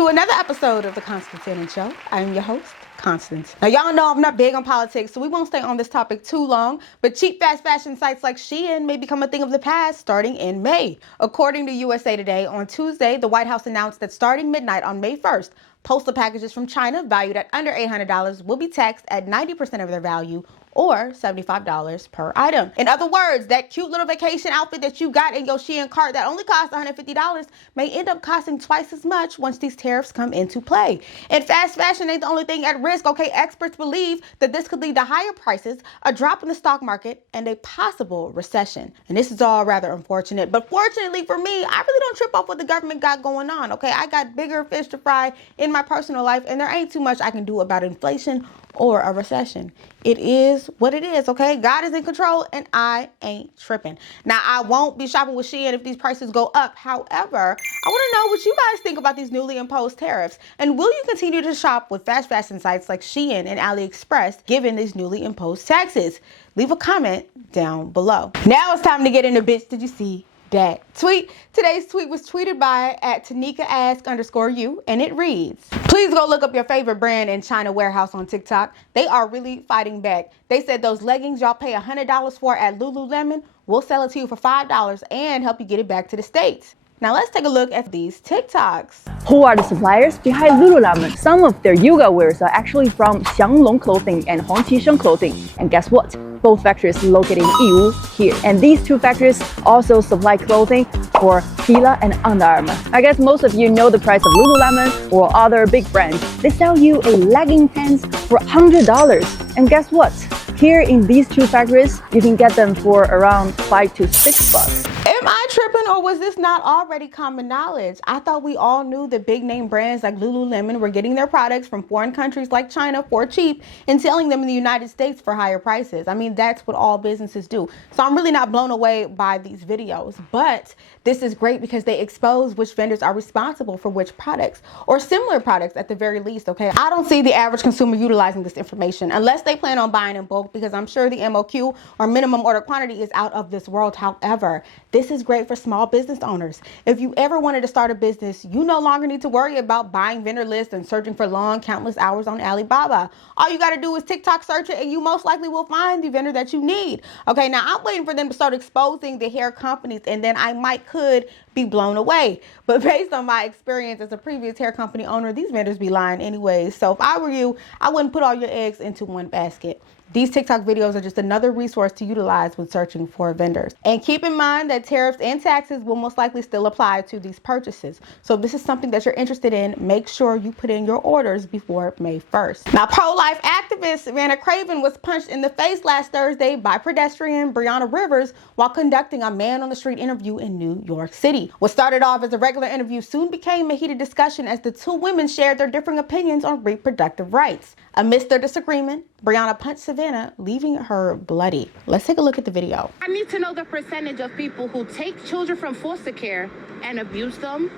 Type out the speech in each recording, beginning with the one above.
To another episode of the Constance Show. I am your host, Constance. Now, y'all know I'm not big on politics, so we won't stay on this topic too long, but cheap fast fashion sites like Shein may become a thing of the past starting in May. According to USA Today, on Tuesday, the White House announced that starting midnight on May 1st, postal packages from China valued at under $800 will be taxed at 90% of their value, or $75 per item. In other words, that cute little vacation outfit that you got in your Shein cart that only cost $150 may end up costing twice as much once these tariffs come into play. And fast fashion ain't the only thing at risk, okay? Experts believe that this could lead to higher prices, a drop in the stock market, and a possible recession. And this is all rather unfortunate, but fortunately for me, I really don't trip off what the government got going on, okay? I got bigger fish to fry in my personal life, and there ain't too much I can do about inflation or a recession. It is what it is, okay? God is in control and I ain't tripping. Now, I won't be shopping with Shein if these prices go up. However, I want to know what you guys think about these newly imposed tariffs. And will you continue to shop with fast fashion sites like Shein and AliExpress given these newly imposed taxes? Leave a comment down below. Now it's time to get into Bitch Did You See That tweet. Today's tweet was tweeted by @TanikaAsk_you, and it reads, please go look up your favorite brand in China warehouse on TikTok. They are really fighting back. They said those leggings y'all pay $100 for at Lululemon, we'll sell it to you for $5 and help you get it back to the States. Now let's take a look at these TikToks. Who are the suppliers behind Lululemon? Some of their yoga wears are actually from Xianglong Clothing and Huangqisheng Clothing. And guess what? Both factories located in Yiwu here. And these two factories also supply clothing for Fila and Under Armour. I guess most of you know the price of Lululemon or other big brands. They sell you a legging pants for $100. And guess what? Here in these two factories, you can get them for around $5 to $6. Am I tripping, or was this not already common knowledge? I thought we all knew that big name brands like Lululemon were getting their products from foreign countries like China for cheap and selling them in the United States for higher prices. I mean, that's what all businesses do. So I'm really not blown away by these videos, but this is great because they expose which vendors are responsible for which products, or similar products at the very least, okay? I don't see the average consumer utilizing this information unless they plan on buying in bulk, because I'm sure the MOQ, or minimum order quantity, is out of this world. However, this is great for small business owners. If you ever wanted to start a business, you no longer need to worry about buying vendor lists and searching for long, countless hours on Alibaba. All you got to do is TikTok search it and you most likely will find the vendor that you need. Okay, now I'm waiting for them to start exposing the hair companies, and then I could be blown away. But based on my experience as a previous hair company owner, these vendors be lying anyways. So if I were you, I wouldn't put all your eggs into one basket. These TikTok videos are just another resource to utilize when searching for vendors. And keep in mind that tariffs and taxes will most likely still apply to these purchases. So if this is something that you're interested in, make sure you put in your orders before May 1st. Now, pro-life activist Vanna Craven was punched in the face last Thursday by pedestrian Brianna Rivers while conducting a man-on-the-street interview in New York City. What started off as a regular interview soon became a heated discussion as the two women shared their differing opinions on reproductive rights. Amidst their disagreement, Brianna punched Savannah, leaving her bloody. Let's take a look at the video. I need to know the percentage of people who take children from foster care and abuse them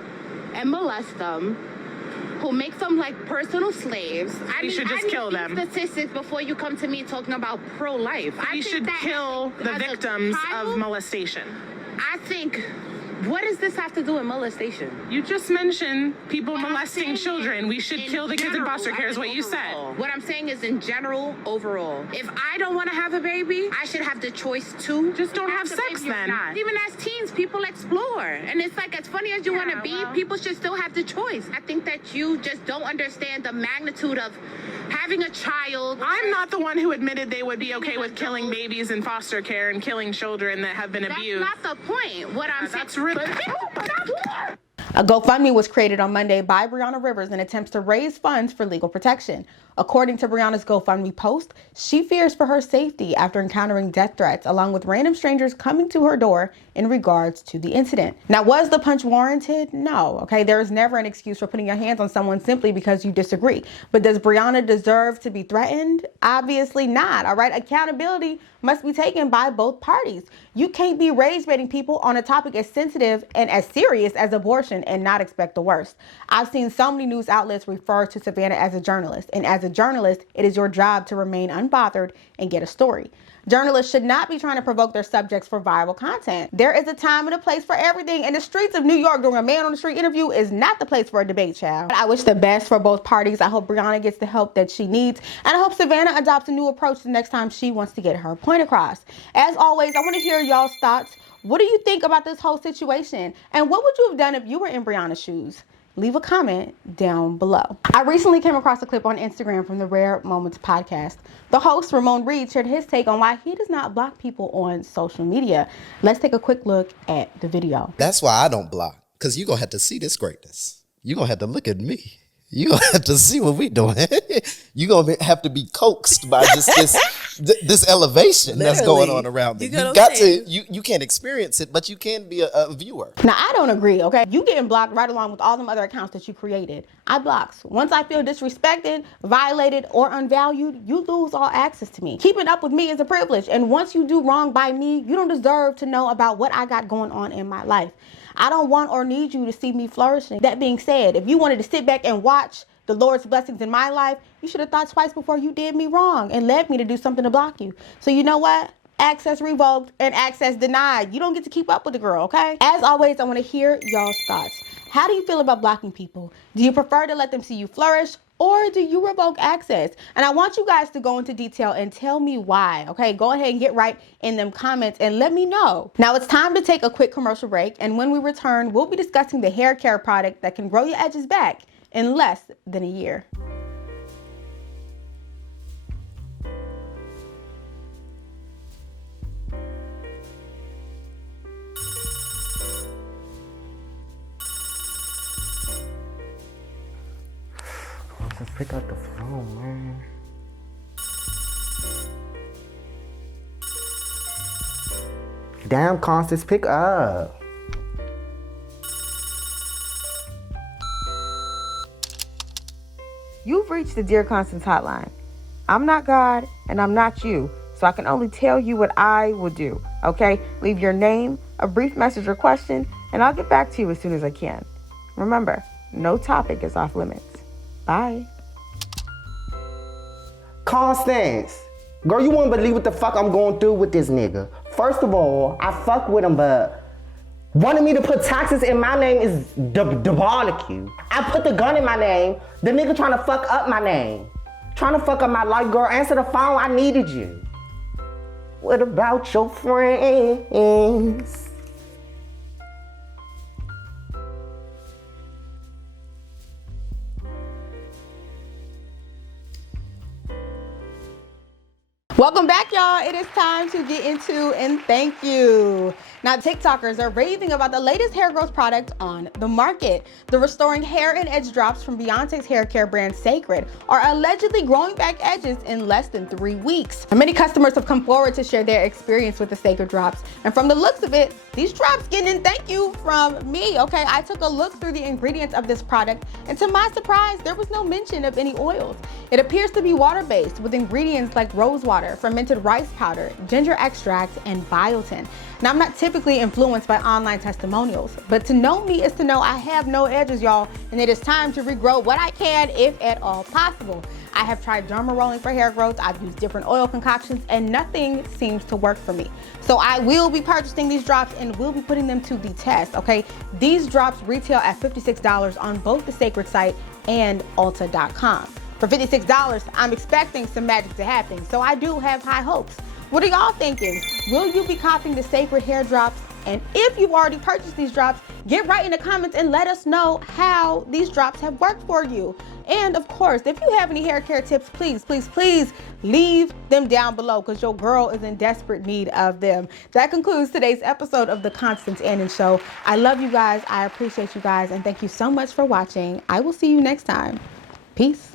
and molest them, who make them like personal slaves. You should just kill them. Statistics before you come to me talking about pro-life. You should kill the victims of molestation. I think, what does this have to do with molestation? You just mentioned people molesting children. We should kill the kids in foster care is what you said. What I'm saying is in general, overall. If I don't want to have a baby, I should have the choice to. Just don't have sex then. Even as teens, people explore. And it's like, as funny as you want to be, people should still have the choice. I think that you just don't understand the magnitude of having a child. I'm not the one who admitted they would be okay with killing babies in foster care and killing children that have been abused. That's not the point. What I'm saying. That's really... A GoFundMe was created on Monday by Brianna Rivers in attempts to raise funds for legal protection. According to Brianna's GoFundMe post, she fears for her safety after encountering death threats along with random strangers coming to her door in regards to the incident. Now, was the punch warranted? No. Okay, there is never an excuse for putting your hands on someone simply because you disagree. But does Brianna deserve to be threatened? Obviously not. All right, accountability must be taken by both parties. You can't be rage baiting people on a topic as sensitive and as serious as abortion happen and not expect the worst. I've seen so many news outlets refer to Savannah as a journalist, and as a journalist, it is your job to remain unbothered and get a story. Journalists should not be trying to provoke their subjects for viral content. There is a time and a place for everything, and the streets of New York during a man on the street interview is not the place for a debate, child. I wish the best for both parties. I hope Brianna gets the help that she needs, and I hope Savannah adopts a new approach the next time she wants to get her point across. As always, I want to hear y'all's thoughts. What do you think about this whole situation? And what would you have done if you were in Brianna's shoes? Leave a comment down below. I recently came across a clip on Instagram from the Rare Moments podcast. The host, Ramon Reed, shared his take on why he does not block people on social media. Let's take a quick look at the video. That's why I don't block, because you're going to have to see this greatness. You're going to have to look at me. You're going to have to see what we doing. You're going to have to be coaxed by just this elevation that's going on around me. You can't experience it, but you can be a viewer. Now, I don't agree, okay? You getting blocked right along with all them other accounts that you created. I blocks. Once I feel disrespected, violated, or unvalued, you lose all access to me. Keeping up with me is a privilege, and once you do wrong by me, you don't deserve to know about what I got going on in my life. I don't want or need you to see me flourishing. That being said, if you wanted to sit back and watch the Lord's blessings in my life, you should have thought twice before you did me wrong and led me to do something to block you. So you know what? Access revoked and access denied. You don't get to keep up with the girl, okay? As always, I want to hear y'all's thoughts. How do you feel about blocking people? Do you prefer to let them see you flourish, or do you revoke access? And I want you guys to go into detail and tell me why, okay? Go ahead and get right in them comments and let me know. Now it's time to take a quick commercial break, and when we return, we'll be discussing the hair care product that can grow your edges back in less than a year. Let's pick up the phone, man. Damn, Constance, pick up. You've reached the Dear Constance hotline. I'm not God and I'm not you, so I can only tell you what I will do, okay? Leave your name, a brief message or question, and I'll get back to you as soon as I can. Remember, no topic is off limits. Bye. Constance, girl, you won't believe what the fuck I'm going through with this nigga. First of all, I fuck with him, but wanting me to put taxes in my name is diabolical. I put the gun in my name. The nigga trying to fuck up my name. Trying to fuck up my life, girl. Answer the phone, I needed you. What about your friends? Welcome back, y'all. It is time to get into and thank you. Now, TikTokers are raving about the latest hair growth product on the market. The restoring hair and edge drops from Beyonce's hair care brand Sacred are allegedly growing back edges in less than 3 weeks. And many customers have come forward to share their experience with the Sacred drops. And from the looks of it, these drops getting in thank you from me, okay? I took a look through the ingredients of this product, and to my surprise, there was no mention of any oils. It appears to be water-based with ingredients like rose water, fermented rice powder, ginger extract, and biotin. Now, I'm not typically influenced by online testimonials, but to know me is to know I have no edges, y'all, and it is time to regrow what I can, if at all possible. I have tried derma rolling for hair growth, I've used different oil concoctions, and nothing seems to work for me. So I will be purchasing these drops and will be putting them to the test, okay? These drops retail at $56 on both the Sacred site and Ulta.com. For $56, I'm expecting some magic to happen, so I do have high hopes. What are y'all thinking? Will you be copying the Sacred hair drops? And if you've already purchased these drops, get right in the comments and let us know how these drops have worked for you. And of course, if you have any hair care tips, please, please, please leave them down below, because your girl is in desperate need of them. That concludes today's episode of the Constance Annan Show. I love you guys. I appreciate you guys. And thank you so much for watching. I will see you next time. Peace.